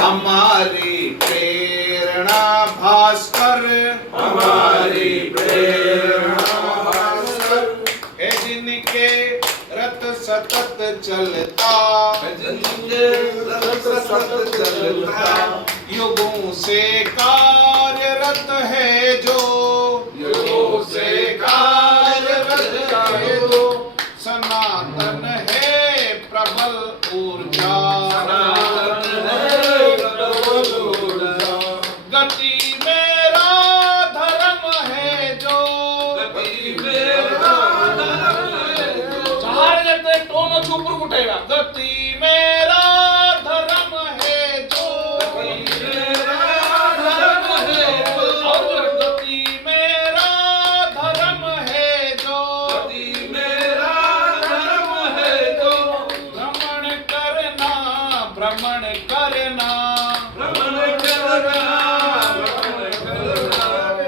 हमारी प्रेरणा भास्कर, हमारी प्रेरणा भास्कर, है जिनके रथ सतत चलता, युगों से कार्यरत है जो, युगों से कार्यरत है जो, सनातन है प्रबल ऊर्जा, सनातन है प्रबल ऊर्जा, गति मेरा धर्म है जो, गति मेरा धर्म है जो, सहारे देते टोन ऊपर उठेगा, गति मेरा धर्म है जो, गति मेरा धर्म है जो, और गति मेरा धर्म है जो, गति मेरा धर्म है जो, भ्रमण करना, भ्रमण करना, भ्रमण करना, भ्रमण करना,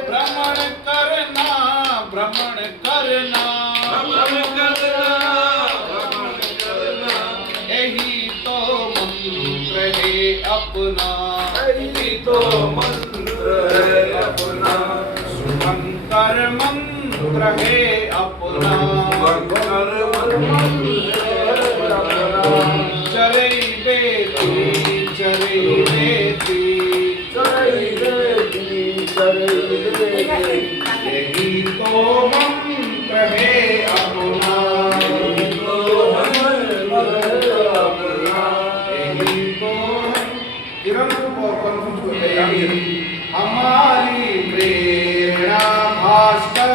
भ्रमण करना, भ्रमण करना, भ्रमण करना, यही तो मंत्र है अपना, यही तो मंत्र है अपना, शुभंकर मंत्र है अपना, शुभंकर मंत्र है अपना, चरे बेटी, चरे बेटी, यही तो मंत्र है अपना, यही तो हमारी प्रेरणा भास्कर,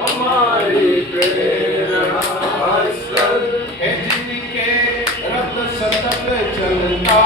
हमारी प्रेरणा भास्कर, है जिनके रथ सतत चलता,